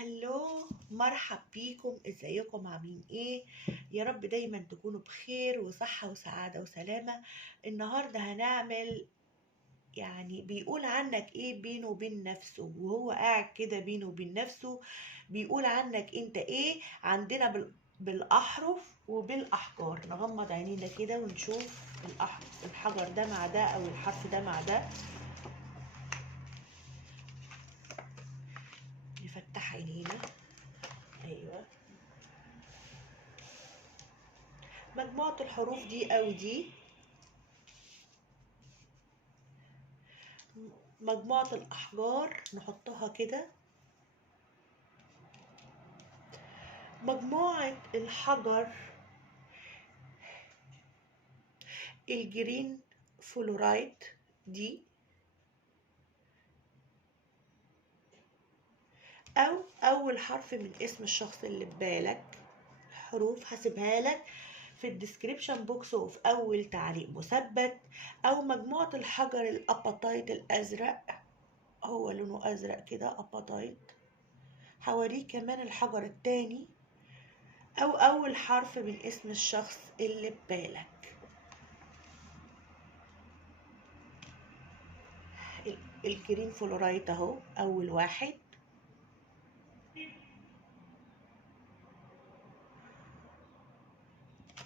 هلو، مرحب بيكم. ازيكم؟ عاملين ايه؟ يا رب دايما تكونوا بخير وصحة وسعادة وسلامة. النهاردة هنعمل بيقول عنك ايه بينه وبين نفسه، وهو قاعد كده بينه وبين نفسه بيقول عنك انت ايه. عندنا بالاحرف وبالاحجار. نغمض عينينا كده ونشوف الحجر ده مع ده او الحرف ده مع ده. نفتح عينينا. ايوه، مجموعة الحروف دي أو دي، مجموعة الأحجار نحطها كده. مجموعة الحجر الجرين فلورايت دي، أو أول حرف من اسم الشخص اللي في بالك. حروف هسيبها لك في الديسكريبشن بوكس وفي أول تعليق مثبت. أو مجموعة الحجر الأباتايت الأزرق، هو لونه أزرق كده أباتايت. هوريك كمان الحجر التاني، أو أول حرف من اسم الشخص اللي ببالك. الجرين فلورايت أهو أول واحد،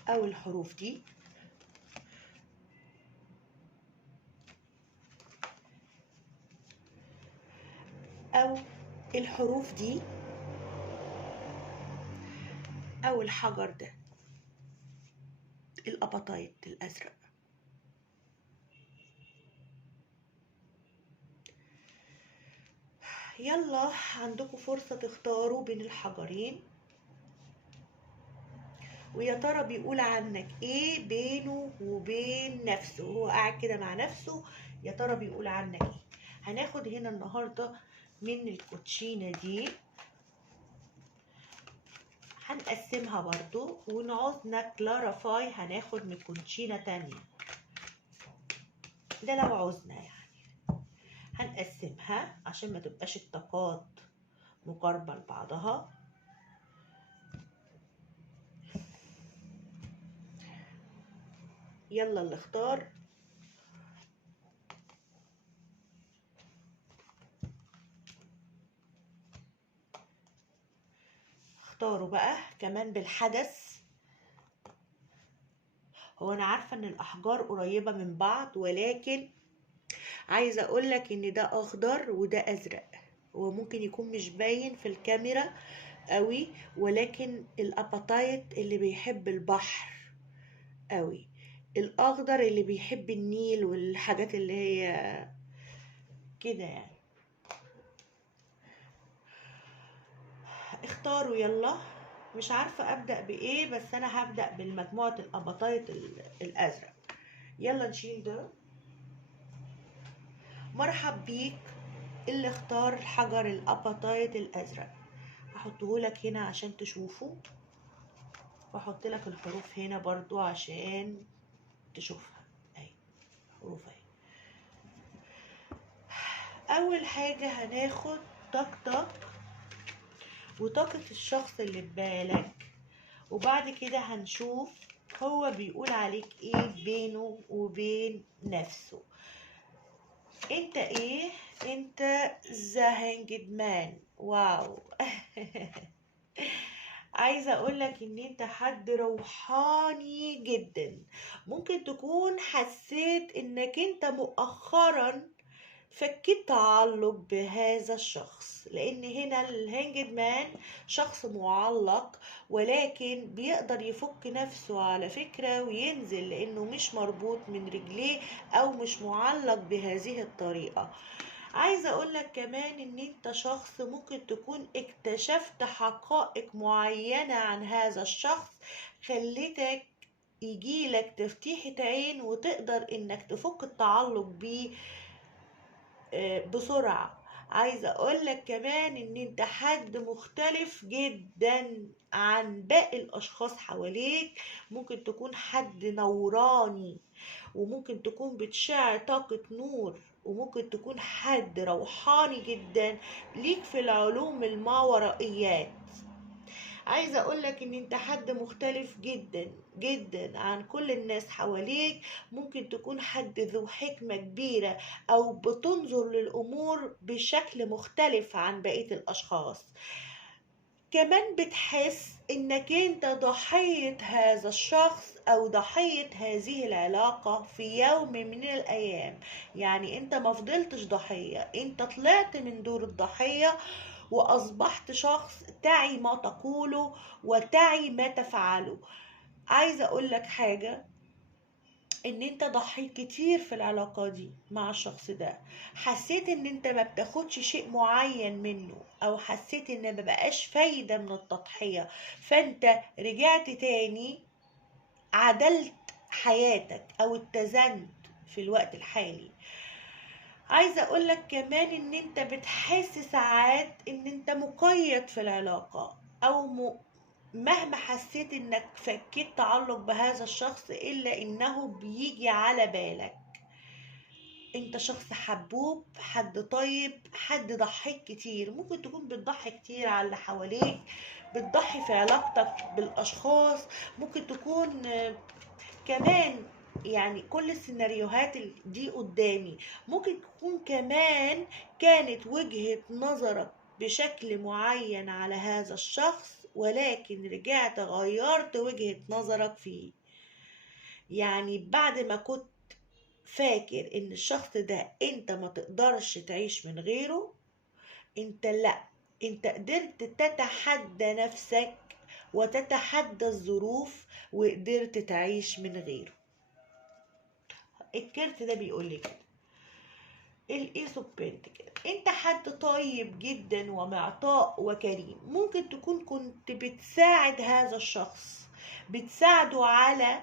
أو الحروف دي، أو الحروف دي، أو الحجر ده الأباتايت الأزرق. يلا، عندكم فرصة تختاروا بين الحجرين، ويا ترى بيقول عنك ايه بينه وبين نفسه. هو قاعد كده مع نفسه، يا ترى بيقول عنك ايه. هناخد هنا النهاردة من الكوتشينة دي، هنقسمها برضو، ونعوزنا كلارافاي هناخد من كوتشينة تانية. ده لو عوزنا هنقسمها عشان ما تبقاش الطاقات مقاربة لبعضها. يلا اللي اختار. اختاروا بقى كمان بالحدث. هو انا عارفة ان الاحجار قريبة من بعض، ولكن عايزة اقولك ان ده اخضر وده ازرق. هو ممكن يكون مش باين في الكاميرا قوي، ولكن الاباتايت اللي بيحب البحر قوي، الاخضر اللي بيحب النيل والحاجات اللي هي كده اختاروا يلا. مش عارفة ابدأ بايه، بس انا هبدأ بالمجموعة الاباتايت الازرق. يلا نشيل ده. مرحب بيك اللي اختار الحجر الاباتايت الازرق. هحطه لك هنا عشان تشوفه، واحط لك الحروف هنا برضو عشان تشوفها. اهي حروف اهي. اول حاجة هناخد طاقتك وطاقة الشخص اللي في بالك، وبعد كده هنشوف هو بيقول عليك ايه بينه وبين نفسه. انت ايه؟ انت ذا هانجد مان. واو عايزة اقولك ان انت حد روحاني جدا. ممكن تكون حسيت انك انت مؤخرا فكيت تعلق بهذا الشخص، لان هنا الهانجد مان شخص معلق، ولكن بيقدر يفك نفسه على فكرة وينزل، لانه مش مربوط من رجليه او مش معلق بهذه الطريقة. عايزة اقولك كمان ان انت شخص ممكن تكون اكتشفت حقائق معينة عن هذا الشخص، خلتك يجيلك تفتيحة عين وتقدر انك تفك التعلق بيه بسرعة. عايزة اقولك كمان ان انت حد مختلف جدا عن باقي الاشخاص حواليك. ممكن تكون حد نوراني، وممكن تكون بتشع طاقة نور وممكن تكون حد روحاني جدا ليك في العلوم الماورائيات. عايزة اقولك ان انت حد مختلف جدا جدا عن كل الناس حواليك. ممكن تكون حد ذو حكمة كبيرة او بتنظر للامور بشكل مختلف عن بقية الاشخاص. كمان بتحس انك انت ضحية هذا الشخص او ضحية هذه العلاقة في يوم من الايام. يعني انت ما فضلتش ضحية، انت طلعت من دور الضحية واصبحت شخص تعي ما تقوله وتعي ما تفعله. عايزة اقولك حاجة، ان انت ضحيت كتير في العلاقة دي مع الشخص ده. حسيت ان انت ما بتاخدش شيء معين منه، او حسيت ان ما بقاش فايدة من التضحية، فانت رجعت تاني عدلت حياتك او اتزنت في الوقت الحالي. عايزة اقولك كمان ان انت بتحس ساعات ان انت مقيد في العلاقة، او مهما حسيت انك فكيت تعلق بهذا الشخص الا انه بيجي على بالك. انت شخص حبوب، حد طيب، حد ضحيت كتير. ممكن تكون بتضحي كتير على اللي حواليك، بتضحي في علاقتك بالاشخاص. ممكن تكون كمان، يعني كل السيناريوهات دي قدامي. ممكن تكون كمان كانت وجهة نظرك بشكل معين على هذا الشخص، ولكن رجعت غيرت وجهة نظرك فيه. يعني بعد ما كنت فاكر ان الشخص ده انت ما تقدرش تعيش من غيره، انت لا، انت قدرت تتحدى نفسك وتتحدى الظروف وقدرت تعيش من غيره. الكارت ده بيقول لي كده، الايس اوف بنتكل، انت حد طيب جدا ومعطاء وكريم. ممكن تكون كنت بتساعد هذا الشخص، بتساعده على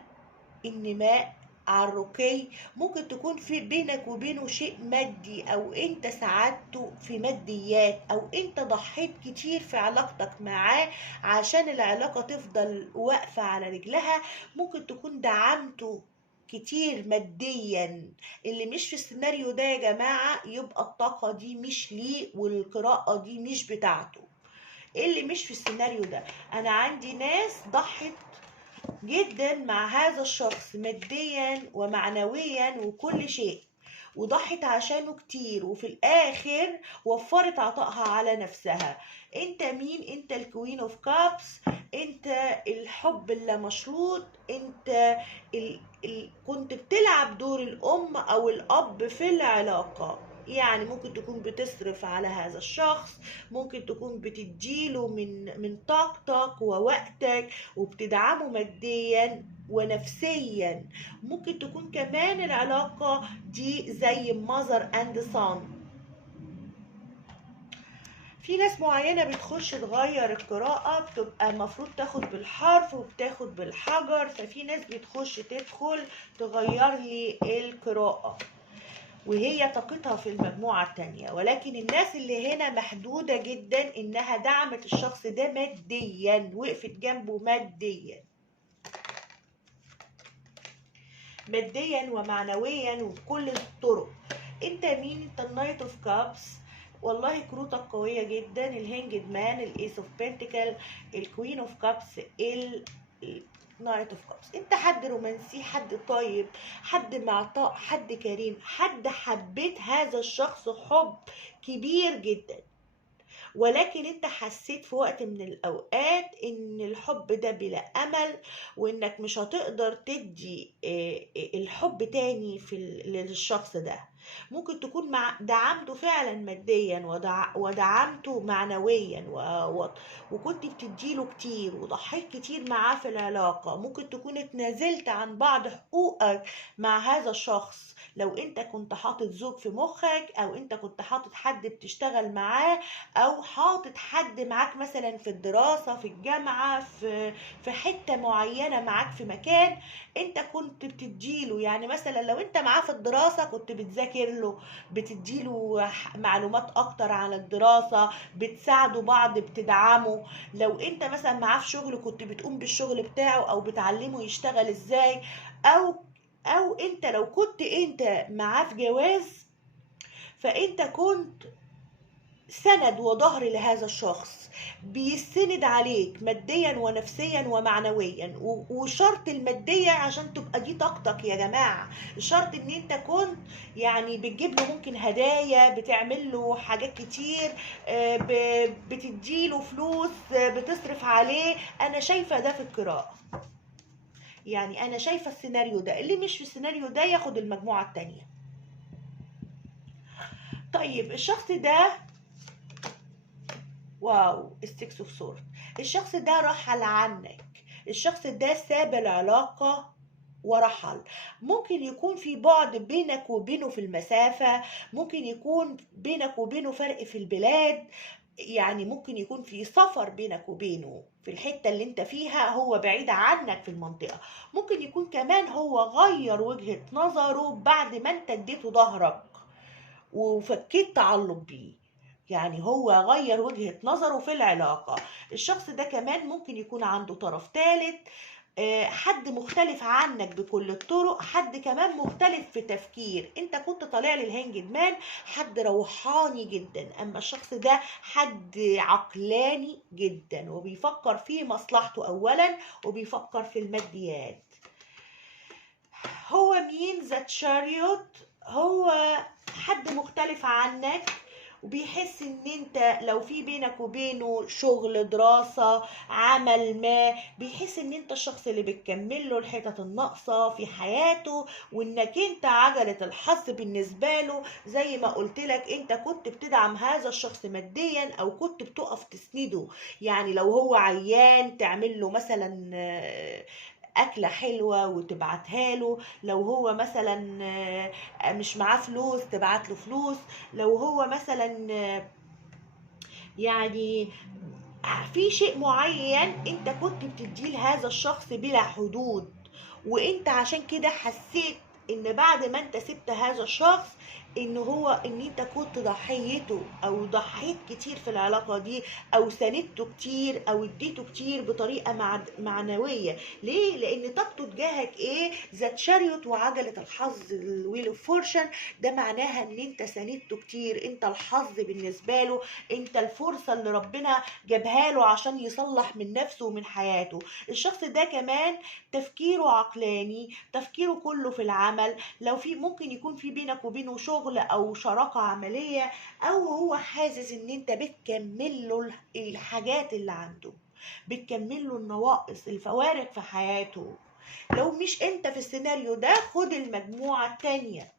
النماء، على الرقي. ممكن تكون في بينك وبينه شيء مادي، او انت ساعدته في ماديات، او انت ضحيت كتير في علاقتك معاه عشان العلاقة تفضل واقفة على رجلها. ممكن تكون دعمته كتير ماديا. اللي مش في السيناريو ده يا جماعة يبقى الطاقة دي مش ليه والقراءة دي مش بتاعته. اللي مش في السيناريو ده، انا عندي ناس ضحت جدا مع هذا الشخص ماديا ومعنويا وكل شيء، وضحت عشانه كتير، وفي الاخر وفرت عطائها على نفسها. انت مين؟ انت الكوين اوف كابس، انت الحب اللامشروط، انت كنت بتلعب دور الام او الاب في العلاقة. يعني ممكن تكون بتصرف على هذا الشخص، ممكن تكون بتديله من طاقتك ووقتك، وبتدعمه ماديا ونفسيا. ممكن تكون كمان العلاقة دي زي mother and son. في ناس معينة بتخش تغير القراءة، بتبقى المفروض تاخد بالحرف وبتاخد بالحجر، ففي ناس بتخش تدخل تغير لي القراءة وهي طاقتها في المجموعة التانية. ولكن الناس اللي هنا محدودة جدا انها دعمت الشخص ده ماديا، وقفت جنبه ماديا ومعنويا وبكل الطرق. انت مين؟ انت النايت اوف كابس. والله كروتك قوية جدا، الهنجد مان، الايس اوف بنتكل، الكوين اوف كابس، نايت اوف كابس. انت حد رومانسي، حد طيب، حد معطاء، حد كريم، حد حبيت هذا الشخص حب كبير جدا. ولكن انت حسيت في وقت من الاوقات ان الحب ده بلا امل، وانك مش هتقدر تدي الحب تاني للشخص ده. ممكن تكون دعمته فعلا ماديا ودعمته معنويا وكنت بتديله كتير وضحيت كتير معاه في العلاقة. ممكن تكون اتنازلت عن بعض حقوقك مع هذا الشخص. لو انت كنت حاطط زوج في مخك، او انت كنت حاطط حد بتشتغل معاه، او حاطط حد معاك مثلا في الدراسة، في الجامعة، في حتة معينة معاك في مكان، انت كنت بتديله. يعني مثلا لو انت معاه في الدراسة كنت بتذاكر له، بتديله معلومات اكتر عن الدراسة، بتساعدوا بعض، بتدعمه. لو انت مثلا معاه في شغل كنت بتقوم بالشغل بتاعه او بتعلمه يشتغل ازاي. او انت لو كنت انت معاه في جواز فانت كنت سند وظهر لهذا الشخص، بيسند عليك ماديا ونفسيا ومعنويا. وشرط المادية عشان تبقى دي طاقتك يا جماعة، الشرط ان انت كنت يعني بتجيب له ممكن هدايا، بتعمل له حاجات كتير، بتديله فلوس، بتصرف عليه. انا شايفة ده في القراءة، يعني انا شايفة السيناريو ده. اللي مش في السيناريو ده ياخد المجموعة التانية. طيب الشخص ده، واو، السكس اوف سورد، الشخص ده رحل عنك، الشخص ده ساب العلاقة ورحل. ممكن يكون في بعد بينك وبينه في المسافة، ممكن يكون بينك وبينه فرق في البلاد، يعني ممكن يكون في سفر بينك وبينه في الحتة اللي انت فيها، هو بعيد عنك في المنطقة. ممكن يكون كمان هو غير وجهة نظره بعد ما انت اديته ظهرك وفكيت تعلق بيه، يعني هو غير وجهة نظره في العلاقة. الشخص ده كمان ممكن يكون عنده طرف ثالث، حد مختلف عنك بكل الطرق، حد كمان مختلف في تفكير. انت كنت طالع لي الهنجد مان حد روحاني جدا، اما الشخص ده حد عقلاني جدا وبيفكر في مصلحته اولا وبيفكر في الماديات. هو مين؟ ذا تشاريوت. هو حد مختلف عنك وبيحس ان انت لو في بينك وبينه شغل، دراسة، عمل ما، بيحس ان انت الشخص اللي بتكمل له الحتت الناقصة في حياته، وانك انت عجلة الحظ بالنسبة له. زي ما قلت لك، انت كنت بتدعم هذا الشخص ماديا او كنت بتقف تسنده. يعني لو هو عيان تعمل له مثلا أكلة حلوة وتبعتها له، لو هو مثلا مش معاه فلوس تبعت له فلوس، لو هو مثلا يعني في شيء معين انت كنت بتديه لهذا الشخص بلا حدود. وانت عشان كده حسيت ان بعد ما انت سبت هذا الشخص ان انت كنت ضحيته او ضحيت كتير في العلاقة دي، او ساندته كتير او اديته كتير بطريقة معنوية. ليه؟ لان طاقته تجاهك ايه؟ ذات شاريوت وعجلة الحظ، الويل اوف فورشن. ده معناها ان انت ساندته كتير، انت الحظ بالنسبة له، انت الفرصة اللي ربنا جابها له عشان يصلح من نفسه ومن حياته. الشخص ده كمان تفكيره عقلاني، تفكيره كله في العمل. لو في ممكن يكون في بينك وبينه شغل او شراكة عملية، او هو حاسس ان انت بتكمل له الحاجات اللي عنده، بتكمل له النواقص، الفوارق في حياته. لو مش انت في السيناريو ده خد المجموعة التانية.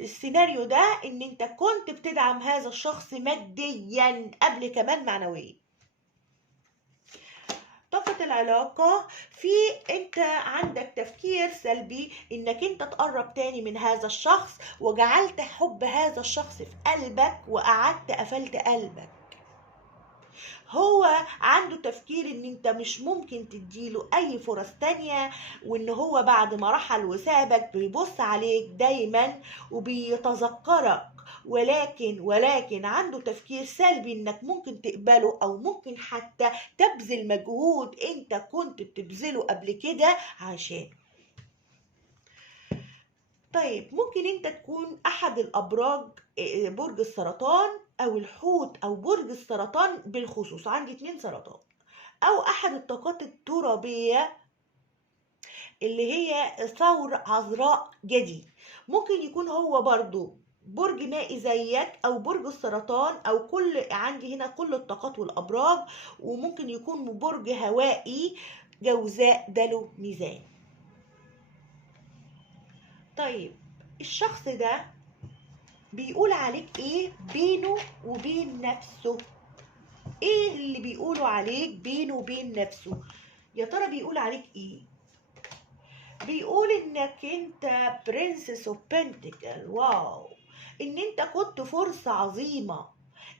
السيناريو ده ان انت كنت بتدعم هذا الشخص ماديا قبل كمان معنويا. طاقة العلاقة في انت عندك تفكير سلبي انك انت تقرب تاني من هذا الشخص، وجعلت حب هذا الشخص في قلبك وقعدت قفلت قلبك. هو عنده تفكير ان انت مش ممكن تديله اي فرص تانية، وان هو بعد ما رحل وسابك بيبص عليك دايما وبيتذكرك، ولكن عنده تفكير سلبي انك ممكن تقبله او ممكن حتى تبذل مجهود انت كنت بتبذله قبل كده عشان. طيب ممكن انت تكون احد الابراج، برج السرطان او الحوت او برج السرطان بالخصوص، عندي 2 سرطان، او احد الطاقات الترابية اللي هي ثور عذراء جدي. ممكن يكون هو برضو برج مائي زيك او برج السرطان، او عندي هنا كل الطاقات والابراج. وممكن يكون برج هوائي، جوزاء، دلو، ميزان. طيب الشخص ده بيقول عليك ايه بينه وبين نفسه؟ ايه اللي بيقولوا عليك بينه وبين نفسه؟ يا ترى بيقول عليك ايه؟ بيقول انك انت برنسس اوف بنتكل. واو، ان انت كنت فرصة عظيمة،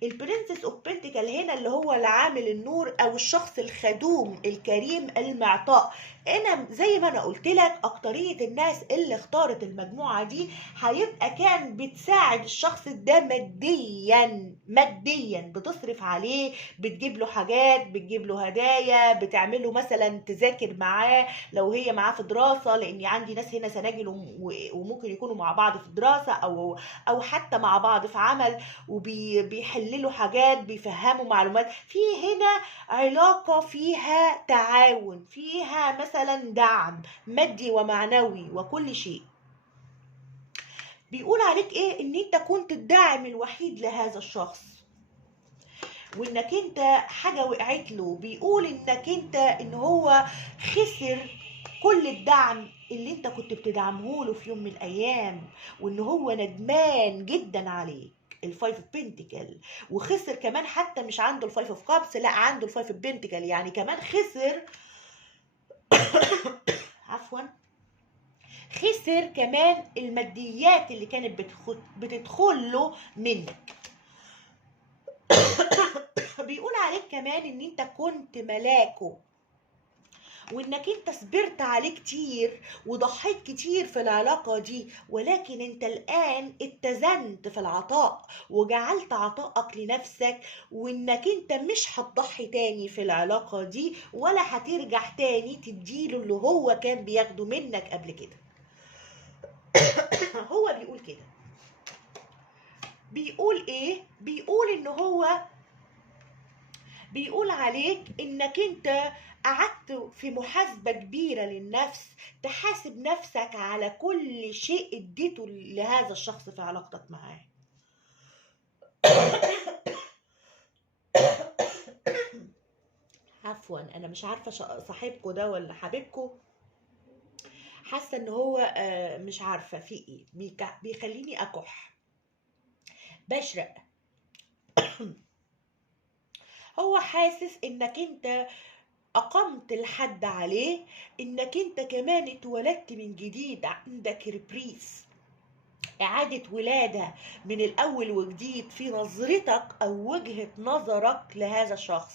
البرنسس اوف بنتيكل هنا اللي هو العامل النور او الشخص الخدوم الكريم المعطاء. انا زي ما انا قلت لك اكترية الناس اللي اختارت المجموعة دي هيبقى كان بتساعد الشخص ده ماديا بتصرف عليه، بتجيب له حاجات، بتجيب له هدايا، بتعمل له مثلا تذاكر معاه لو هي معاه في دراسة، لاني عندي ناس هنا سناجل وممكن يكونوا مع بعض في دراسة او حتى مع بعض في عمل، وبيحللوا حاجات، بيفهموا معلومات. في هنا علاقة فيها تعاون، فيها مثلا دعم مادي ومعنوي وكل شيء. بيقول عليك ايه؟ ان انت كنت الداعم الوحيد لهذا الشخص، وانك انت حاجة وقعت له. بيقول انك انت ان هو خسر كل الدعم اللي انت كنت بتدعمه له في يوم من الايام، وان هو ندمان جدا عليك. الفايف اوف بنتيكل، وخسر كمان حتى مش عنده الفايف اوف كابس، لا عنده الفايف اوف بنتيكل، يعني كمان خسر عفوا خسر كمان الماديات اللي كانت بتدخل له منك. بيقول عليك كمان ان انت كنت ملاكه، وانك انت صبرت عليه كتير وضحيت كتير في العلاقة دي، ولكن انت الان اتزنت في العطاء وجعلت عطائك لنفسك، وانك انت مش هتضحي تاني في العلاقة دي، ولا هترجع تاني تديله اللي هو كان بياخده منك قبل كده. هو بيقول كده. بيقول ايه؟ بيقول ان هو بيقول عليك انك انت قعدت في محاسبة كبيرة للنفس، تحاسب نفسك على كل شيء اديته لهذا الشخص في علاقتك معاه. عفوا انا مش عارفة صاحبكوا ده ولا حبيبكوا، حاسة ان هو مش عارفة في ايه بيخليني اكح بشرق. هو حاسس انك انت أقمت الحد عليه، إنك أنت كمان اتولدت من جديد، عندك ريبريس، إعادة ولادة من الأول وجديد في نظرتك أو وجهة نظرك لهذا الشخص.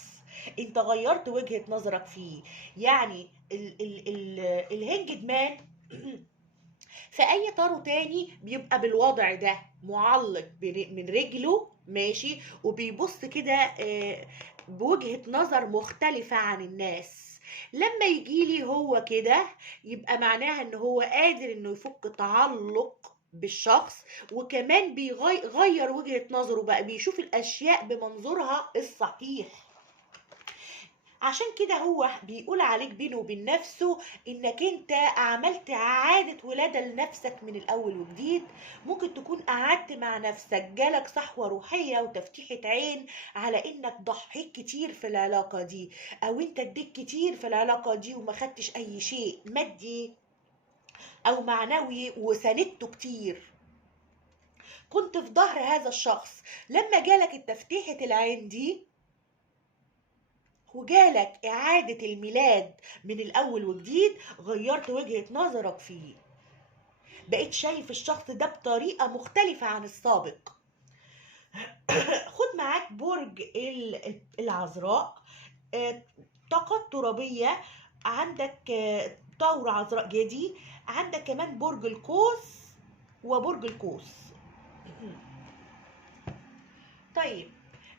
أنت غيرت وجهة نظرك فيه. يعني الهنجد مان في أي طارو تاني بيبقى بالوضع ده، معلق من رجله ماشي، وبيبص كده بوجهة نظر مختلفة عن الناس. لما يجيلي هو كده يبقى معناها ان هو قادر انه يفك تعلق بالشخص، وكمان بيغير وجهة نظره، بقى بيشوف الاشياء بمنظورها الصحيح. عشان كده هو بيقول عليك بينه وبين نفسه انك انت عملت اعادة ولادة لنفسك من الاول وجديد. ممكن تكون قعدت مع نفسك، جالك صحوة روحية وتفتيحة عين على انك ضحيت كتير في العلاقة دي، او انت اديت كتير في العلاقة دي وما خدتش اي شيء مادي او معنوي، وساندته كتير، كنت في ظهر هذا الشخص. لما جالك التفتيحة العين دي وجالك إعادة الميلاد من الأول وجديد، غيرت وجهة نظرك فيه، بقيت شايف الشخص ده بطريقة مختلفة عن السابق. خد معاك برج العذراء، طاقات ترابية، عندك طور عذراء جدي، عندك كمان برج القوس وبرج القوس. طيب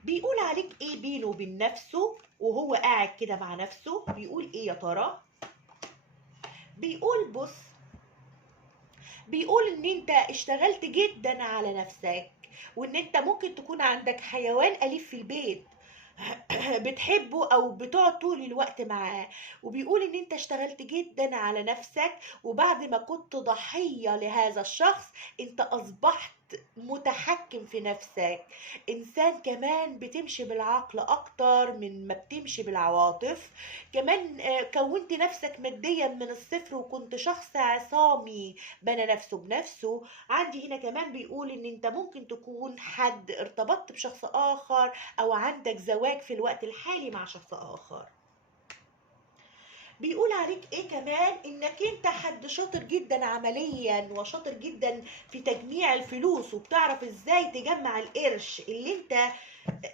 بيقول عليك ايه بينه وبين نفسه وهو قاعد كده مع نفسه؟ بيقول ايه يا ترى؟ بيقول بص، بيقول ان انت اشتغلت جدا على نفسك، وان انت ممكن تكون عندك حيوان اليف في البيت بتحبه او بتقعد طول الوقت معاه. وبيقول ان انت اشتغلت جدا على نفسك، وبعد ما كنت ضحية لهذا الشخص انت اصبحت متحكم في نفسك، انسان كمان بتمشي بالعقل اكتر من ما بتمشي بالعواطف. كمان كونت نفسك ماديا من الصفر، وكنت شخص عصامي بنى نفسه بنفسه. عندي هنا كمان بيقول ان انت ممكن تكون حد ارتبطت بشخص اخر، او عندك زواج في الوقت الحالي مع شخص اخر. بيقول عليك ايه كمان؟ انك انت حد شاطر جدا عمليا وشاطر جدا في تجميع الفلوس، وبتعرف ازاي تجمع القرش اللي انت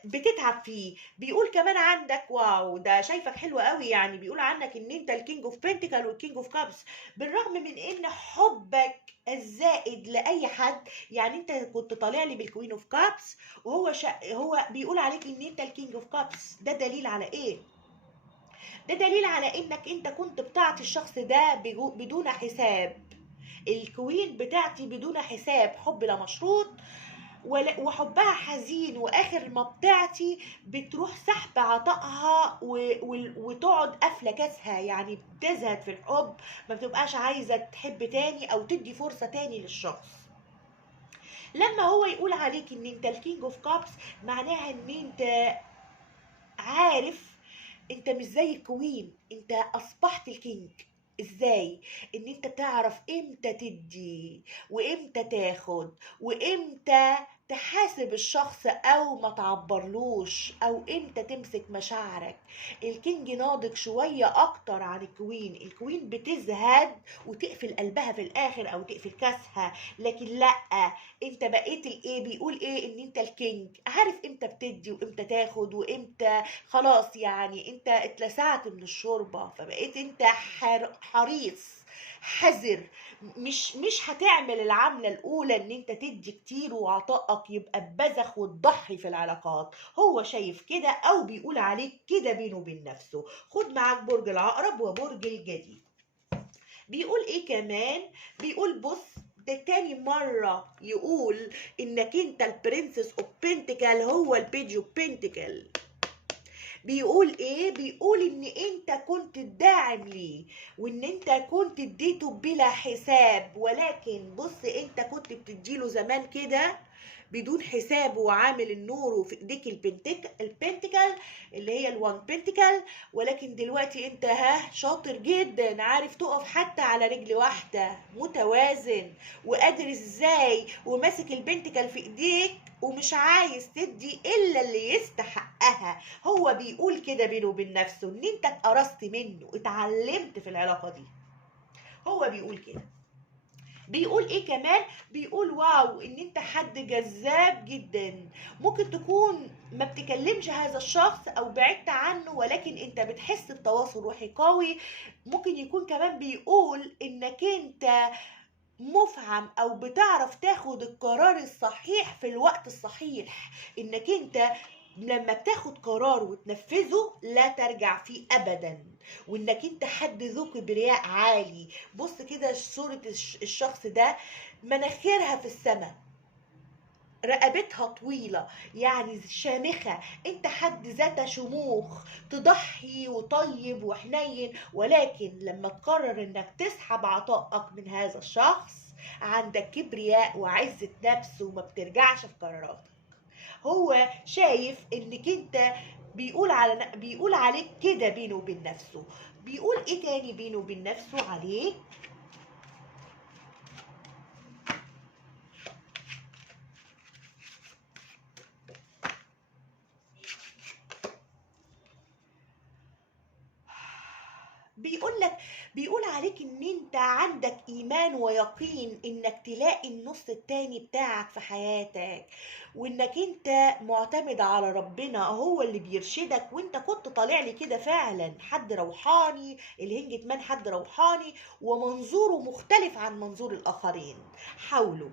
بتتعب فيه. بيقول كمان عندك، واو ده شايفك حلو قوي، يعني بيقول عنك ان انت الكينج اوف بنتيكل والكينج اوف كابس. بالرغم من ان حبك الزائد لاي حد، يعني انت كنت طالع لي بالكوين اوف كابس، وهو هو بيقول عليك ان انت الكينج اوف كابس. ده دليل على ايه؟ ده دليل على انك انت كنت بتعطي الشخص ده بدون حساب. الكوين بتاعتي بدون حساب، حب لا مشروط، وحبها حزين، واخر ما بتعطي بتروح سحب عطائها وتقعد قافله كاسها، يعني بتزهد في الحب، ما بتبقاش عايزه تحب تاني او تدي فرصه تاني للشخص. لما هو يقول عليك ان انت الكينج اوف كابس، معناها ان انت عارف انت مش زي الكوين، انت اصبحت الكينج. ازاي؟ ان انت تعرف امتى تدي وامتى تاخد، وامتى تحاسب الشخص او ما تعبرلوش، او امتى تمسك مشاعرك. الكينج ناضج شوية اكتر عن الكوين. الكوين بتزهد وتقفل قلبها في الاخر او تقفل كاسها، لكن لا، انت بقيت الايه، بيقول ايه، ان انت الكينج عارف امتى بتدي وامتى تاخد وامتى خلاص، يعني انت اتلسعت من الشوربة، فبقيت انت حريص حذر. مش هتعمل العملة الأولى إن أنت تدي كتير وعطائك يبقى ببذخ وتضحي في العلاقات. هو شايف كده أو بيقول عليك كده بينه وبين نفسه. خد معاك برج العقرب وبرج الجدي. بيقول إيه كمان؟ بيقول بص، ده تاني مرة يقول إنك أنت البرنسس أوف بنتكل، هو البيج أوف بنتكل. بيقول ايه؟ بيقول ان انت كنت الداعم ليه، وان انت كنت اديته بلا حساب، ولكن بص انت كنت بتديله زمان كده بدون حساب، وعامل النور وفي ايديك البنتكل اللي هي الوان بنتكل. ولكن دلوقتي انت شاطر جدا، عارف تقف حتى على رجل واحدة، متوازن وقادر ازاي، وماسك البنتكل في ايديك ومش عايز تدي الا اللي يستحقها. هو بيقول كده بينه وبين نفسه ان انت اتقرصت منه، اتعلمت في العلاقة دي. هو بيقول كده. بيقول ايه كمان؟ بيقول واو ان انت حد جذاب جدا. ممكن تكون ما بتكلمش هذا الشخص او بعدت عنه، ولكن انت بتحس بتواصل روحي قوي. ممكن يكون كمان بيقول انك انت مفعم او بتعرف تاخد القرار الصحيح في الوقت الصحيح، انك انت لما بتاخد قرار وتنفذه لا ترجع فيه ابدا، وانك انت حد ذو كبرياء عالي. بص كده صورة الشخص ده، مناخيرها في السماء، رقبتها طويلة، يعني شامخة. انت حد ذات شموخ، تضحي وطيب وحنين، ولكن لما تقرر انك تسحب عطائك من هذا الشخص عندك كبرياء وعزة نفس وما بترجعش في قراراتك. هو شايف انك انت بيقول عليك كده بينه وبين نفسه. بيقول ايه تاني بينه وبين نفسه عليه؟ بيقول لك، بيقول عليك ان انت عندك ايمان ويقين انك تلاقي النص التاني بتاعك في حياتك، وانك انت معتمد على ربنا، هو اللي بيرشدك. وانت كنت طالع لي كده فعلا حد روحاني، الهنجة مان حد روحاني ومنظوره مختلف عن منظور الاخرين حوله.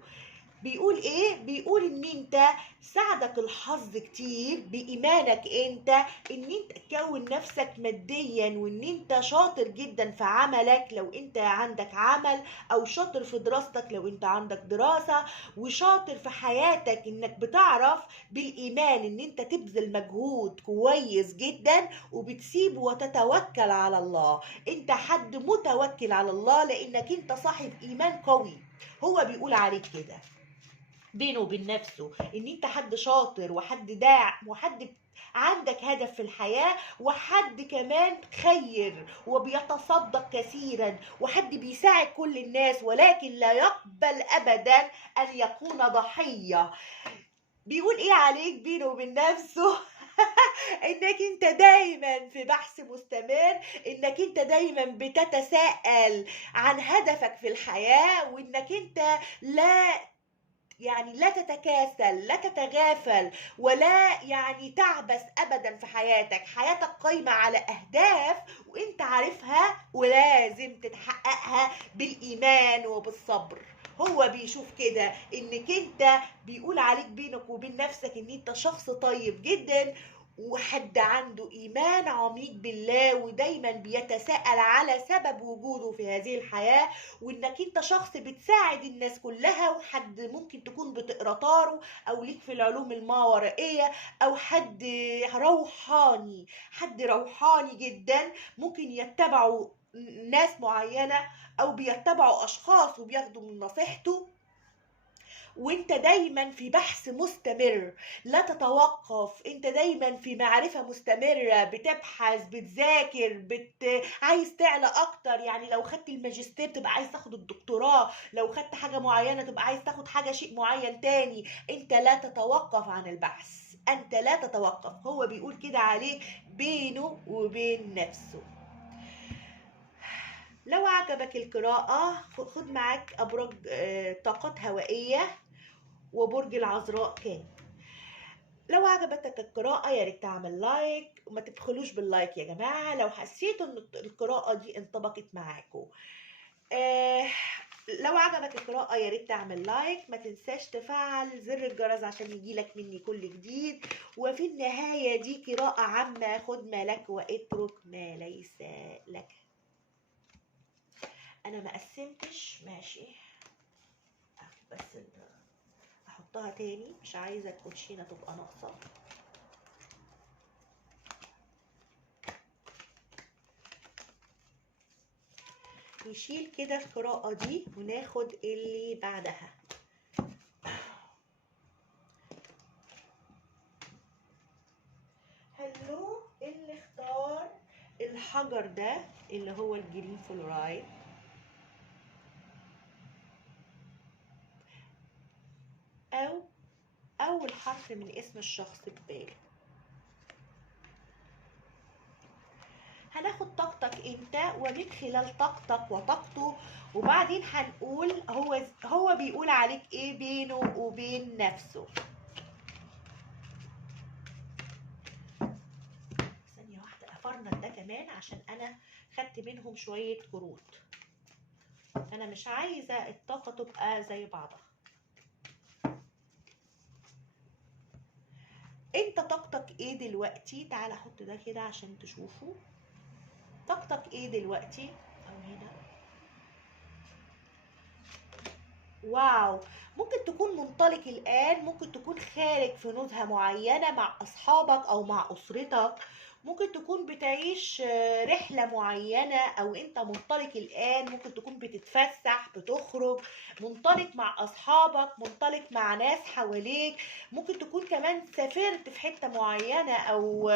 بيقول ايه؟ بيقول ان انت ساعدك الحظ كتير بايمانك انت، ان انت تكون نفسك ماديا، وان انت شاطر جدا في عملك لو انت عندك عمل، او شاطر في دراستك لو انت عندك دراسة، وشاطر في حياتك انك بتعرف بالايمان ان انت تبذل مجهود كويس جدا وبتسيب وتتوكل على الله. انت حد متوكل على الله لانك انت صاحب ايمان قوي. هو بيقول عليك كده بينه وبين نفسه ان انت حد شاطر وحد داعم وحد عندك هدف في الحياة، وحد كمان خير وبيتصدق كثيرا، وحد بيساعد كل الناس، ولكن لا يقبل ابدا ان يكون ضحية. بيقول ايه عليك بينه وبين نفسه؟ انك انت دايما في بحث مستمر، انك انت دايما بتتساءل عن هدفك في الحياة، وانك انت لا تتكاسل، لا تتغافل، ولا تعبث ابدا في حياتك. حياتك قايمة على اهداف وانت عارفها، ولازم تتحققها بالايمان وبالصبر. هو بيشوف كده انك انت، بيقول عليك بينك وبين نفسك ان انت شخص طيب جدا، وحد عنده ايمان عميق بالله، ودايما بيتساءل على سبب وجوده في هذه الحياة، وانك انت شخص بتساعد الناس كلها، وحد ممكن تكون بتقرا طاره، او ليك في العلوم الماورائية، او حد روحاني جدا، ممكن يتبعوا ناس معينة، او بيتبعوا اشخاص وبياخدوا من نصيحته. وانت دايما في بحث مستمر، لا تتوقف، انت دايما في معرفة مستمرة، بتبحث، بتذاكر، عايز تعلى اكتر. يعني لو خدت الماجستير تبقى عايز تاخد الدكتوراه، لو خدت حاجة معينة تبقى عايز تاخد حاجة شيء معين تاني. انت لا تتوقف عن البحث، انت لا تتوقف. هو بيقول كده عليك بينه وبين نفسه. لو عجبك القراءة خد معاك أبراج طاقات هوائية وبرج العذراء كان. لو عجبتك القراءة يا ريت تعمل لايك، وما تبخلوش باللايك يا جماعة لو حسيتوا ان القراءة دي انطبقت معاكم. لو عجبك القراءة يا ريت تعمل لايك، ما تنساش تفعل زر الجرس عشان يجيلك مني كل جديد. وفي النهاية دي قراءة عامة، خد ما لك واترك ما ليس لك. انا ما قسمتش، ماشي، بس احطها تاني، مش عايزة الكوتشينة تبقى ناقصة. نشيل كده القراءة دي وناخد اللي بعدها. هلو، اللي اختار الحجر ده اللي هو الجرين فلورايد، او اول حرف من اسم الشخص بباله. هناخد طاقتك انت، ومن خلال طاقتك وطاقته، وبعدين هنقول هو بيقول عليك ايه بينه وبين نفسه. ثانية واحدة افرنت ده كمان عشان انا خدت منهم شوية كروت، انا مش عايزة الطاقة تبقى زي بعضها. انت طاقتك ايه دلوقتي؟ تعال احط ده كده عشان تشوفوا طاقتك ايه دلوقتي. او هنا، واو، ممكن تكون منطلق الآن، ممكن تكون خارج في نزهة معينة مع أصحابك أو مع أسرتك، ممكن تكون بتعيش رحلة معينة، أو أنت منطلق الآن، ممكن تكون بتتفسح، بتخرج، منطلق مع أصحابك، منطلق مع ناس حواليك، ممكن تكون كمان سافرت في حتة معينة، أو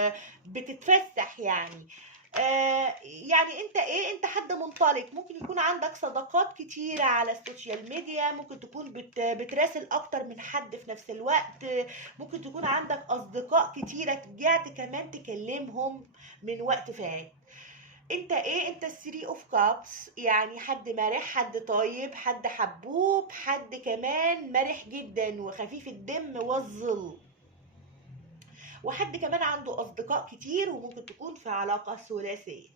بتتفسح يعني انت حد منطلق. ممكن يكون عندك صداقات كتيرة على السوشيال ميديا، ممكن تكون بتراسل اكتر من حد في نفس الوقت، ممكن تكون عندك اصدقاء كتيرة رجعت كمان تكلمهم من وقت فات. انت 3 اوف كابس، يعني حد مرح، حد طيب، حد حبوب، حد كمان مرح جدا وخفيف الدم والظل، وحد كمان عنده اصدقاء كتير، وممكن تكون في علاقة ثلاثية.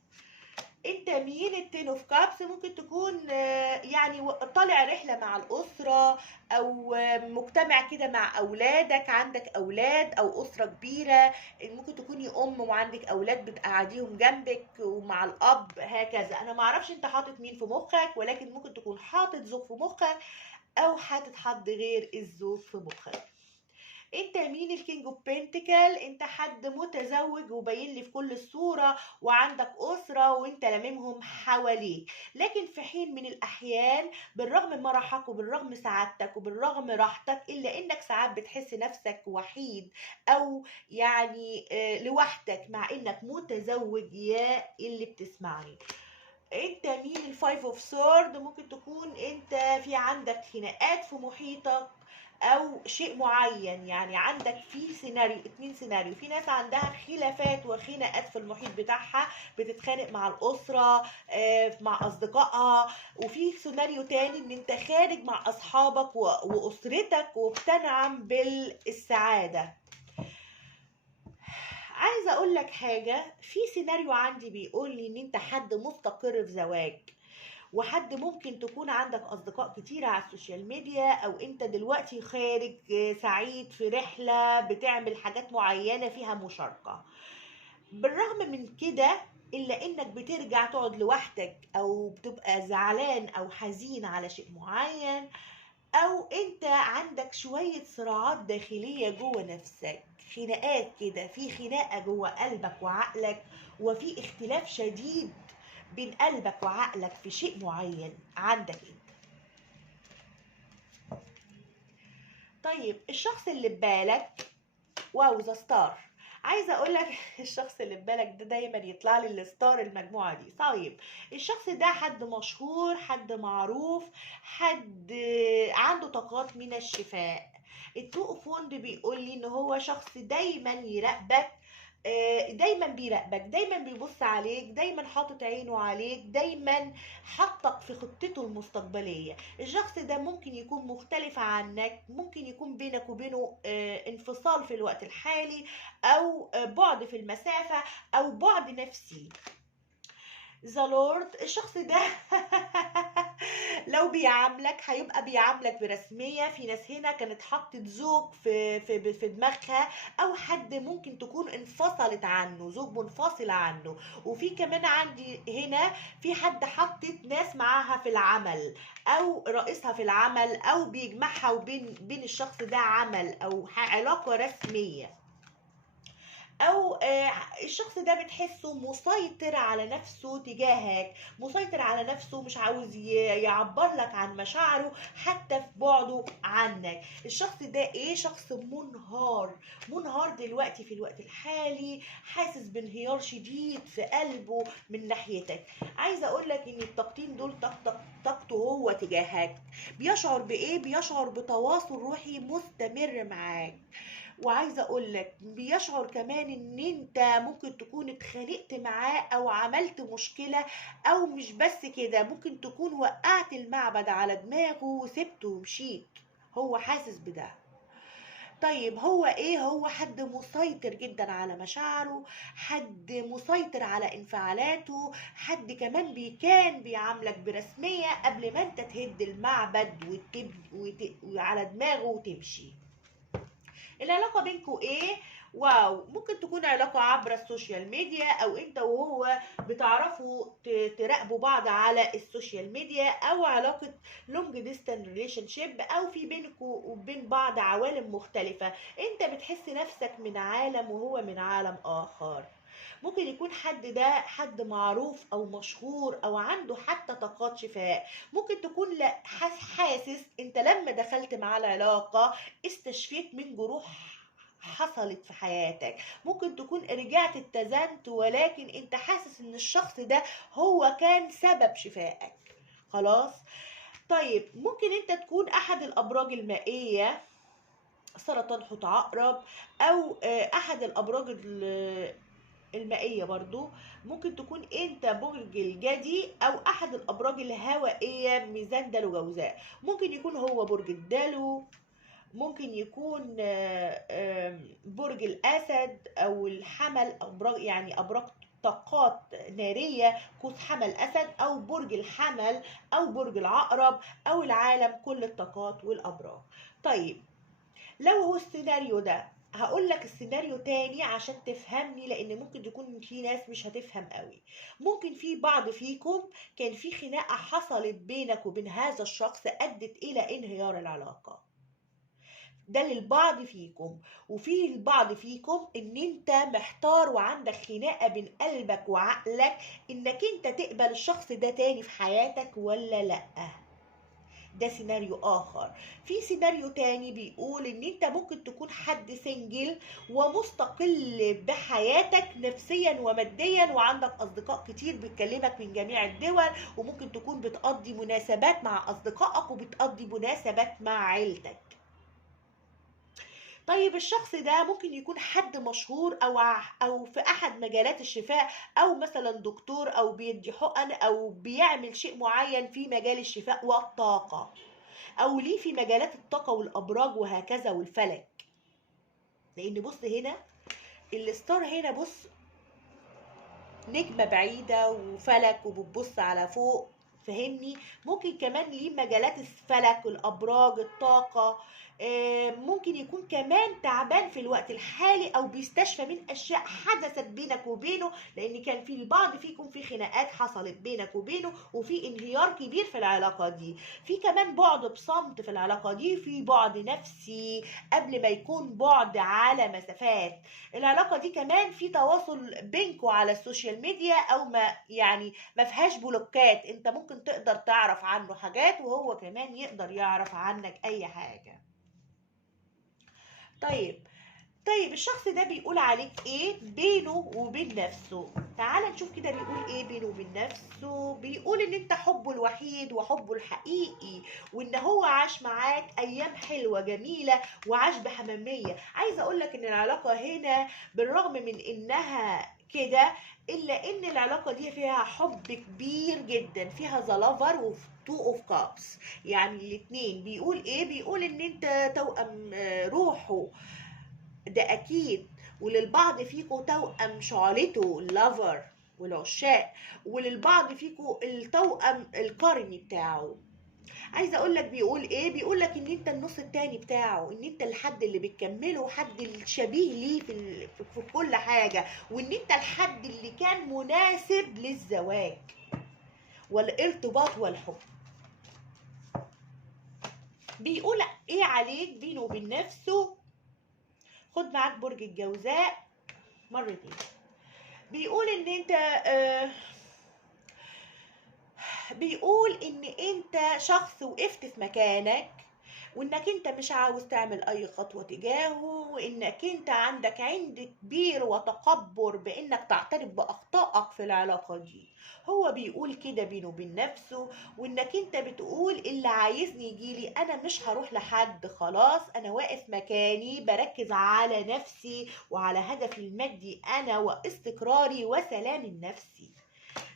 انت مين؟ التين اوف كابس، ممكن تكون طالع رحلة مع الأسرة، أو مجتمع كده مع أولادك، عندك أولاد أو أسرة كبيرة، ممكن تكوني أم وعندك أولاد بتقعديهم جنبك ومع الأب، هكذا. أنا معرفش أنت حاطط مين في مخك، ولكن ممكن تكون حاطط زوج في مخك، أو حاطط حد غير الزوج في مخك. انت مين؟ الكينج اوف بنتكل، انت حد متزوج وباين لي في كل الصورة، وعندك أسرة وانت لاممهم حواليك، لكن في حين من الأحيان بالرغم مرحك وبالرغم سعادتك وبالرغم راحتك، إلا إنك ساعات بتحس نفسك وحيد، أو لوحدك، مع إنك متزوج يا اللي بتسمعني. انت مين الفايف اوف سورد؟ ممكن تكون انت في عندك خناقات في محيطك او شيء معين، يعني عندك في سيناريو، اتنين سيناريو. في ناس عندها خلافات وخناقات في المحيط بتاعها، بتتخانق مع الاسرة، مع اصدقائها. وفي سيناريو تاني ان انت خارج مع اصحابك واسرتك وبتنعم بالسعادة. عايزه اقول لك حاجه، في سيناريو عندي بيقول لي ان انت حد مستقر في زواج، وحد ممكن تكون عندك اصدقاء كتير على السوشيال ميديا، او انت دلوقتي خارج سعيد في رحله بتعمل حاجات معينه فيها مشاركه. بالرغم من كده الا انك بترجع تقعد لوحدك، او بتبقى زعلان او حزين على شيء معين، او انت عندك شوية صراعات داخلية جوه نفسك، خناقات كده، في خناقة جوه قلبك وعقلك، وفي اختلاف شديد بين قلبك وعقلك في شيء معين عندك انت. طيب الشخص اللي ببالك، واو ذا ستار. عايزه اقول لك الشخص اللي في بالك ده دايما يطلع لي الستار المجموعه دي. طيب الشخص ده حد مشهور، حد معروف، حد عنده طاقات من الشفاء. التو اوف وند بيقول لي ان هو شخص دايما يراقبك، دايما بيراقبك، دايما بيبص عليك، دايما حاطط عينه عليك، دايما حطك في خطته المستقبلية. الشخص ده ممكن يكون مختلف عنك، ممكن يكون بينك وبينه انفصال في الوقت الحالي، او بعد في المسافة، او بعد نفسي. ذا لورد، الشخص ده لو بيعاملك هيبقى بيعاملك برسمية. في ناس هنا كانت حطت زوج في دماغها، او حد ممكن تكون انفصلت عنه، زوج منفصل عنه. وفي كمان عندي هنا في حد حطت ناس معاها في العمل، او رئيسها في العمل، او بيجمعها وبين الشخص ده عمل او علاقة رسمية. او الشخص ده بتحسه مسيطر على نفسه تجاهك، مسيطر على نفسه، مش عاوز يعبر لك عن مشاعره حتى في بعده عنك. الشخص ده ايه؟ شخص منهار، منهار دلوقتي في الوقت الحالي، حاسس بانهيار شديد في قلبه من ناحيتك. عايزه اقول لك ان الطاقتين دول طاقته هو تجاهك. بيشعر بايه؟ بيشعر بتواصل روحي مستمر معاك. وعايزه اقول لك بيشعر كمان ان انت ممكن تكون اتخانقت معاه او عملت مشكله، او مش بس كده، ممكن تكون وقعت المعبد على دماغه وسبته ومشيت. هو حاسس بده. طيب هو ايه؟ هو حد مسيطر جدا على مشاعره، حد مسيطر على انفعالاته، حد كمان كان بيعاملك برسمية قبل ما انت تهد المعبد وعلى دماغه وتمشي. العلاقة بينكوا ايه؟ واو، ممكن تكون علاقة عبر السوشيال ميديا، او انت وهو بتعرفوا تراقبوا بعض على السوشيال ميديا، او علاقة لونج ديستانس ريليشن شيب، او في بينكوا وبين بعض عوالم مختلفة. انت بتحس نفسك من عالم وهو من عالم اخر. ممكن يكون حد ده حد معروف او مشهور، او عنده حتى طاقات شفاء. ممكن تكون حاسس انت لما دخلت معاه العلاقة استشفيت من جروح حصلت في حياتك. ممكن تكون رجعت اتزنت، ولكن انت حاسس ان الشخص ده هو كان سبب شفائك. خلاص. طيب ممكن انت تكون احد الابراج المائية، سرطان، حوت، عقرب، او احد الابراج المائية برضو. ممكن تكون انت برج الجدي، او احد الابراج الهوائية، ميزان، دلو، جوزاء. ممكن يكون هو برج الدلو، ممكن يكون برج الاسد او الحمل، ابراج يعني ابراج طاقات نارية، قوس حمل اسد، او برج الحمل، او برج العقرب، او العالم كل الطاقات والابراج. طيب لو هو السيناريو ده، هقول لك السيناريو تاني عشان تفهمني، لان ممكن تكون في ناس مش هتفهم قوي. ممكن في بعض فيكم كان في خناقة حصلت بينك وبين هذا الشخص ادت الى انهيار العلاقة. ده للبعض فيكم. وفي البعض فيكم ان انت محتار وعندك خناقة بين قلبك وعقلك، انك انت تقبل الشخص ده تاني في حياتك ولا لأ. ده سيناريو اخر. في سيناريو تاني بيقول ان انت ممكن تكون حد سنجل ومستقل بحياتك نفسيا وماديا، وعندك اصدقاء كتير بتكلمك من جميع الدول، وممكن تكون بتقضي مناسبات مع اصدقائك وبتقضي مناسبات مع عيلتك. طيب الشخص ده ممكن يكون حد مشهور او في احد مجالات الشفاء، او مثلا دكتور، او بيدي حقن، او بيعمل شيء معين في مجال الشفاء والطاقة، او ليه في مجالات الطاقة والابراج وهكذا والفلك. لان بص هنا الستار هنا، بص نجمة بعيدة وفلك وبتبص على فوق، فهمني؟ ممكن كمان ليه مجالات الفلك، الأبراج، الطاقة. ممكن يكون كمان تعبان في الوقت الحالي أو بيستشفى من أشياء حدثت بينك وبينه، لأن كان في البعض فيكم في خناقات حصلت بينك وبينه، وفي انهيار كبير في العلاقة دي. في كمان بعد بصمت في العلاقة دي، في بعد نفسي قبل ما يكون بعد على مسافات. العلاقة دي كمان في تواصل بينكوا على السوشيال ميديا، او ما يعني ما فيهاش بلوكات، انت ممكن تقدر تعرف عنه حاجات وهو كمان يقدر يعرف عنك اي حاجة. طيب الشخص ده بيقول عليك ايه بينه وبين نفسه؟ تعال نشوف كده بيقول ايه بينه وبين نفسه. بيقول ان انت حبه الوحيد وحبه الحقيقي، وان هو عاش معاك ايام حلوة جميلة وعاش بحميمية. عايزة اقول لك ان العلاقة هنا بالرغم من انها كده، الا ان العلاقة دي فيها حب كبير جدا، فيها ذا لافر تو اوف كابس، يعني الاتنين. بيقول ايه؟ بيقول ان انت توأم روحه، ده اكيد. وللبعض فيكم توأم شعلته اللافر والعشاق، وللبعض فيكم التوأم القرني بتاعه. عايزه اقول لك بيقول ايه؟ بيقول لك ان انت النص التاني بتاعه، ان انت الحد اللي بتكمله، حد الشبيه ليه في كل حاجه، وان انت الحد اللي كان مناسب للزواج والارتباط والحب. بيقول ايه عليك بينه وبين نفسه؟ خد معاك برج الجوزاء مرتين. بيقول ان انت بيقول ان انت شخص وقفت في مكانك، وانك انت مش عاوز تعمل اي خطوة تجاهه، وانك انت عندك عند كبير وتكبر بانك تعترف باخطائك في العلاقة دي. هو بيقول كده بينه وبين نفسه، وانك انت بتقول اللي عايزني يجيلي، انا مش هروح لحد، خلاص انا واقف مكاني، بركز على نفسي وعلى هدفي المادي انا واستقراري وسلامي النفسي.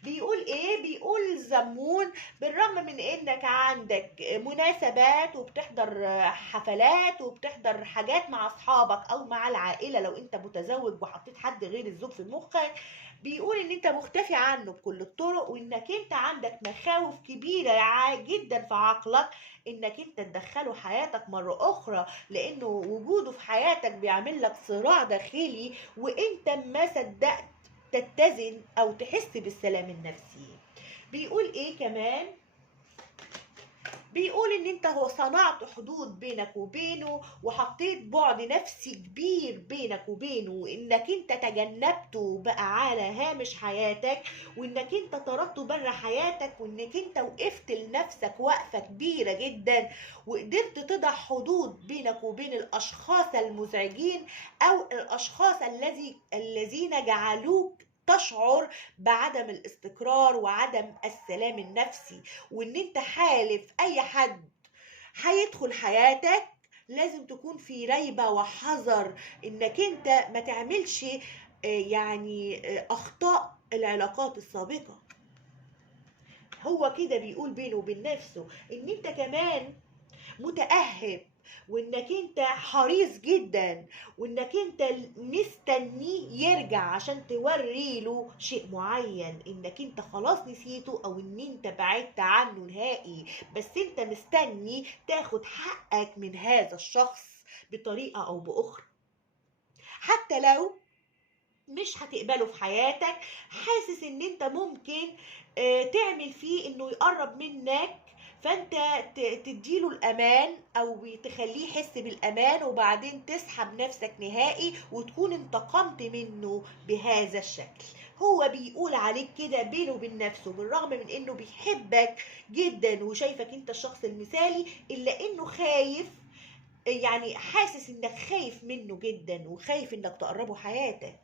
بيقول ايه؟ بيقول زمون، بالرغم من انك عندك مناسبات وبتحضر حفلات وبتحضر حاجات مع اصحابك او مع العائلة لو انت متزوج وحطيت حد غير الزوج في مخك، بيقول ان انت مختفي عنه بكل الطرق، وانك انت عندك مخاوف كبيرة جدا في عقلك انك انت تدخله حياتك مرة اخرى، لانه وجوده في حياتك بيعمل لك صراع داخلي، وانت ما صدقت تتزن او تحس بالسلام النفسي. بيقول ايه كمان؟ بيقول ان انت هو صنعت حدود بينك وبينه، وحطيت بعد نفسي كبير بينك وبينه، وانك انت تجنبته بقى على هامش حياتك، وانك انت طردته بره حياتك، وانك انت وقفت لنفسك وقفة كبيرة جدا، وقدرت تضع حدود بينك وبين الاشخاص المزعجين او الاشخاص الذين جعلوك تشعر بعدم الاستقرار وعدم السلام النفسي، وان انت حالف اي حد هيدخل حياتك لازم تكون في ريبة وحذر انك انت ما تعملش اخطاء العلاقات السابقة. هو كده بيقول بينه وبين نفسه ان انت كمان متأهب، وانك انت حريص جدا، وانك انت مستنيه يرجع عشان توري له شيء معين، انك انت خلاص نسيته او ان انت بعدت عنه نهائي، بس انت مستني تاخد حقك من هذا الشخص بطريقة او باخرى، حتى لو مش هتقبله في حياتك. حاسس ان انت ممكن تعمل فيه انه يقرب منك، فانت تديله الامان او تخليه يحس بالامان، وبعدين تسحب نفسك نهائي وتكون انتقمت منه بهذا الشكل. هو بيقول عليك كده بينه وبين نفسه، بالرغم من انه بيحبك جدا وشايفك انت الشخص المثالي، الا انه خايف، يعني حاسس انك خايف منه جدا وخايف انك تقربه حياتك.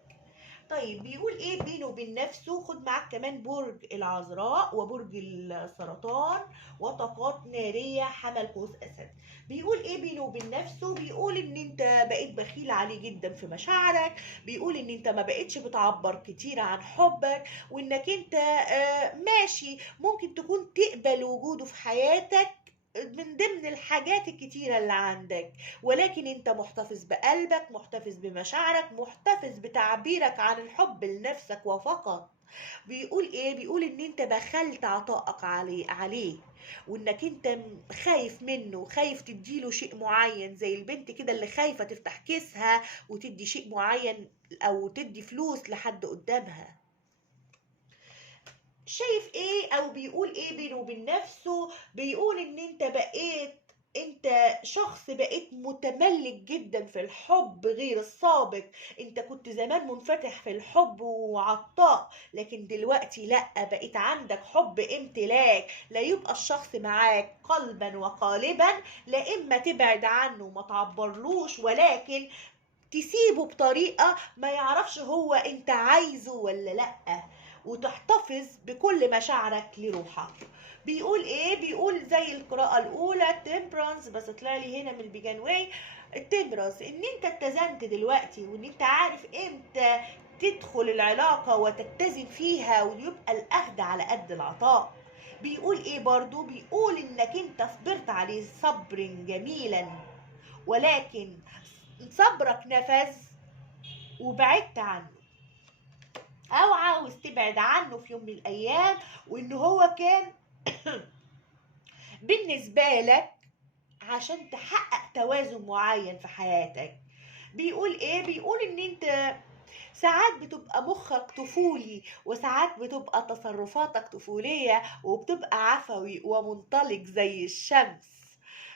طيب بيقول ايه بينه وبين نفسه؟ خد معاك كمان برج العذراء وبرج السرطان وطاقات نارية حمل قوس اسد. بيقول ايه بينه وبين نفسه؟ بيقول ان انت بقيت بخيل عليه جدا في مشاعرك، بيقول ان انت ما بقيتش بتعبر كتير عن حبك، وانك انت ماشي ممكن تكون تقبل وجوده في حياتك من ضمن الحاجات الكتيرة اللي عندك، ولكن انت محتفظ بقلبك، محتفظ بمشاعرك، محتفظ بتعبيرك عن الحب لنفسك وفقط. بيقول ايه؟ بيقول ان انت بخلت عطائك عليه، وانك انت خايف منه، خايف تديله شيء معين، زي البنت كده اللي خايفة تفتح كيسها وتدي شيء معين او تدي فلوس لحد قدامها. شايف ايه او بيقول ايه بينه وبين نفسه؟ بيقول ان انت شخص بقيت متملك جدا في الحب غير السابق. انت كنت زمان منفتح في الحب وعطاء، لكن دلوقتي لا، بقيت عندك حب امتلاك، لا يبقى الشخص معاك قلبا وقالبا، لا اما تبعد عنه وما تعبرلوش، ولكن تسيبه بطريقة ما يعرفش هو انت عايزه ولا لأ، وتحتفظ بكل مشاعرك لروحك. بيقول ايه؟ بيقول زي القراءة الأولى temperance، بس طلع لي هنا من البيجان واي التمبرانس، ان انت اتزنت دلوقتي، وان انت عارف امتى تدخل العلاقة وتتزن فيها، ويبقى الأخذ على قد العطاء. بيقول ايه برضو؟ بيقول انك انت صبرت عليه صبر جميلا، ولكن صبرك نفذ وبعدت عنه، او عاوز تبعد عنه في يوم من الايام، وان هو كان بالنسبة لك عشان تحقق توازن معين في حياتك. بيقول ايه؟ بيقول ان انت ساعات بتبقى مخك طفولي، وساعات بتبقى تصرفاتك طفولية، وبتبقى عفوي ومنطلق زي الشمس.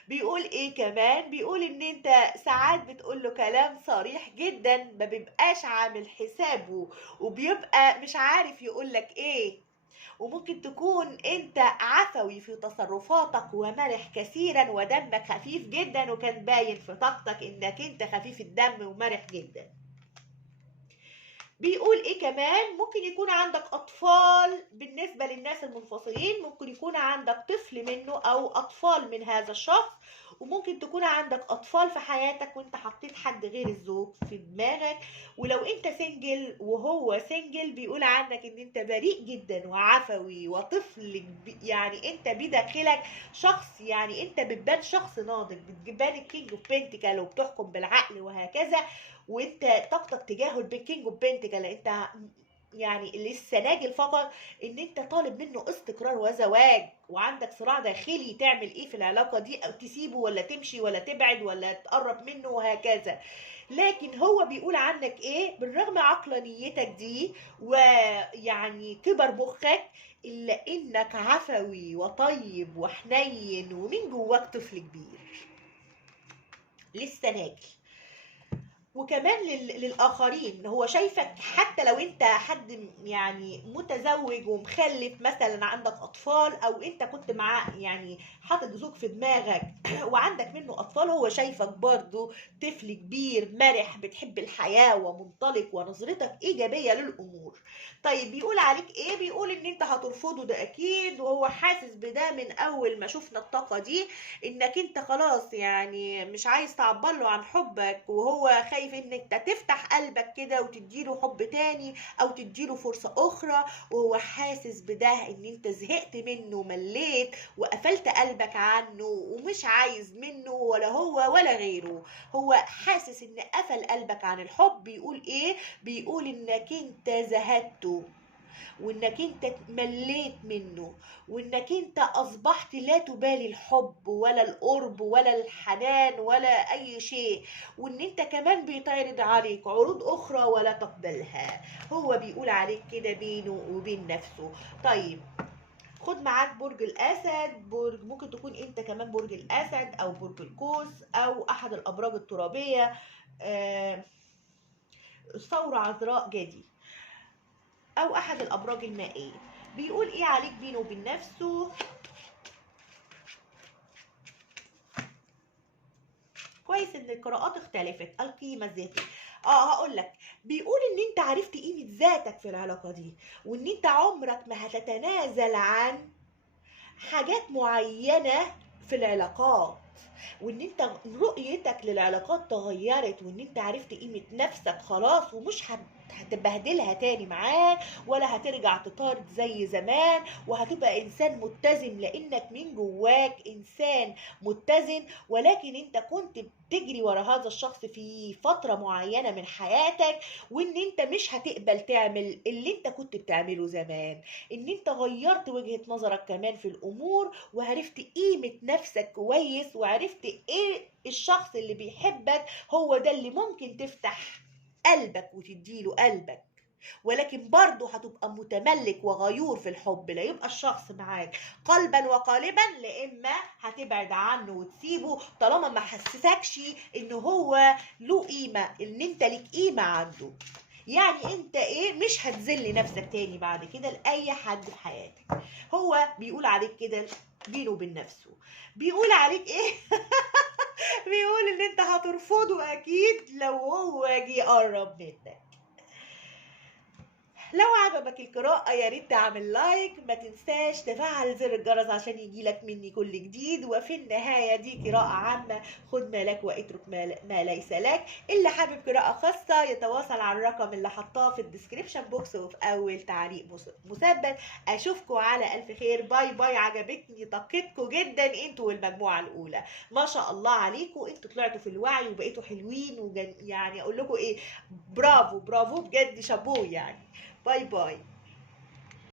بيقول ايه كمان؟ بيقول ان انت ساعات بتقول له كلام صريح جدا ما بيبقاش عامل حسابه، وبيبقى مش عارف يقولك ايه. وممكن تكون انت عفوي في تصرفاتك ومرح كثيرا ودمك خفيف جدا، وكان باين في طاقتك انك انت خفيف الدم ومرح جدا. بيقول ايه كمان؟ ممكن يكون عندك اطفال، بالنسبة للناس المنفصلين ممكن يكون عندك طفل منه او اطفال من هذا الشخص، وممكن تكون عندك اطفال في حياتك وانت حطيت حد غير الزوج في دماغك. ولو انت سنجل وهو سنجل، بيقول عنك ان انت بريء جدا وعفوي وطفل، يعني انت بداخلك شخص، يعني انت بتبان شخص ناضج، بتبان الكينج اوف بنتيكال وبتحكم بالعقل وهكذا. وانت طاقتك تجاهه الكينج اوف بنتيكال، انت يعني لسه ناجل فقط ان انت طالب منه استقرار وزواج، وعندك صراع داخلي تعمل ايه في العلاقة دي، او تسيبه ولا تمشي ولا تبعد ولا تقرب منه وهكذا. لكن هو بيقول عنك ايه؟ بالرغم عقلانيتك دي ويعني كبر مخك، الا انك عفوي وطيب وحنين، ومن جواك طفل كبير لسه ناجل. وكمان للآخرين، هو شايفك حتى لو انت حد يعني متزوج ومخلف مثلا، عندك أطفال، أو انت كنت معاه يعني حاطط زوج في دماغك وعندك منه أطفال، هو شايفك برضو طفل كبير مرح بتحب الحياة ومنطلق ونظرتك إيجابية للأمور. طيب بيقول عليك ايه؟ بيقول ان انت هترفضه ده اكيد، وهو حاسس بده من اول ما شفنا الطاقة دي، انك انت خلاص يعني مش عايز تعبر له عن حبك، وهو خايف انك انت تفتح قلبك كده وتديله حب تاني او تديله فرصة اخرى، وهو حاسس بده ان انت زهقت منه، مليت وقفلت قلبك عنه ومش عايز منه ولا هو ولا غيره. هو حاسس ان قفل قلبك عن الحب. بيقول ايه؟ بيقول انك انت زهدته، وانك انت مليت منه، وانك انت اصبحت لا تبالي الحب ولا القرب ولا الحنان ولا اي شيء، وان انت كمان بيتعرض عليك عروض اخرى ولا تقبلها. هو بيقول عليك كده بينه وبين نفسه. طيب خد معاك برج الاسد. برج ممكن تكون انت كمان برج الاسد او برج القوس او احد الابراج الترابيه، ثوره عذراء جدي، او بالذات الابراج المائيه. بيقول ايه عليك بينه وبين نفسه؟ كويس ان القراءات اختلفت. القيمه الذاتيه، هقول لك، بيقول ان انت عرفت قيمه ذاتك في العلاقه دي، وان انت عمرك ما هتتنازل عن حاجات معينه في العلاقات، وان انت رؤيتك للعلاقات تغيرت، وان انت عرفت قيمة نفسك خلاص، ومش هتبهدلها تاني معاك، ولا هترجع تطارد زي زمان، وهتبقى انسان متزن، لانك من جواك انسان متزن، ولكن انت كنت بتجري ورا هذا الشخص في فترة معينة من حياتك، وان انت مش هتقبل تعمل اللي انت كنت بتعمله زمان، ان انت غيرت وجهة نظرك كمان في الامور، وعرفت قيمة نفسك كويس، وعرفت ايه الشخص اللي بيحبك، هو ده اللي ممكن تفتح قلبك وتديله قلبك، ولكن برضه هتبقى متملك وغيور في الحب، لا يبقى الشخص معاك قلبا وقالبا، لا اما هتبعد عنه وتسيبه طالما ما حسسكش ان هو له قيمة، ان انت ليك قيمة عنده. يعني انت ايه، مش هتذل نفسك تاني بعد كده لاي حد في حياتك. هو بيقول عليك كده بينه وبين نفسه. بيقول عليك ايه؟ بيقول ان انت هترفضه اكيد لو هو جه يقرب منك. لو عجبك القراءة يا ريت تعمل لايك، ما تنساش تفعل زر الجرس عشان يجيلك مني كل جديد. وفي النهاية دي قراءة عامة، خد ما لك واترك ما ليس لك. اللي حابب قراءة خاصة يتواصل على الرقم اللي حطاه في الديسكريبشن بوكس وفي اول تعليق مثبت. اشوفكم على الف خير، باي باي. عجبتني طاقتكم جدا انتوا والمجموعة الاولى، ما شاء الله عليكم، انتوا طلعتوا في الوعي وبقيتوا حلوين، يعني اقول لكم ايه، برافو برافو بجد، شابوه يعني. باي باي.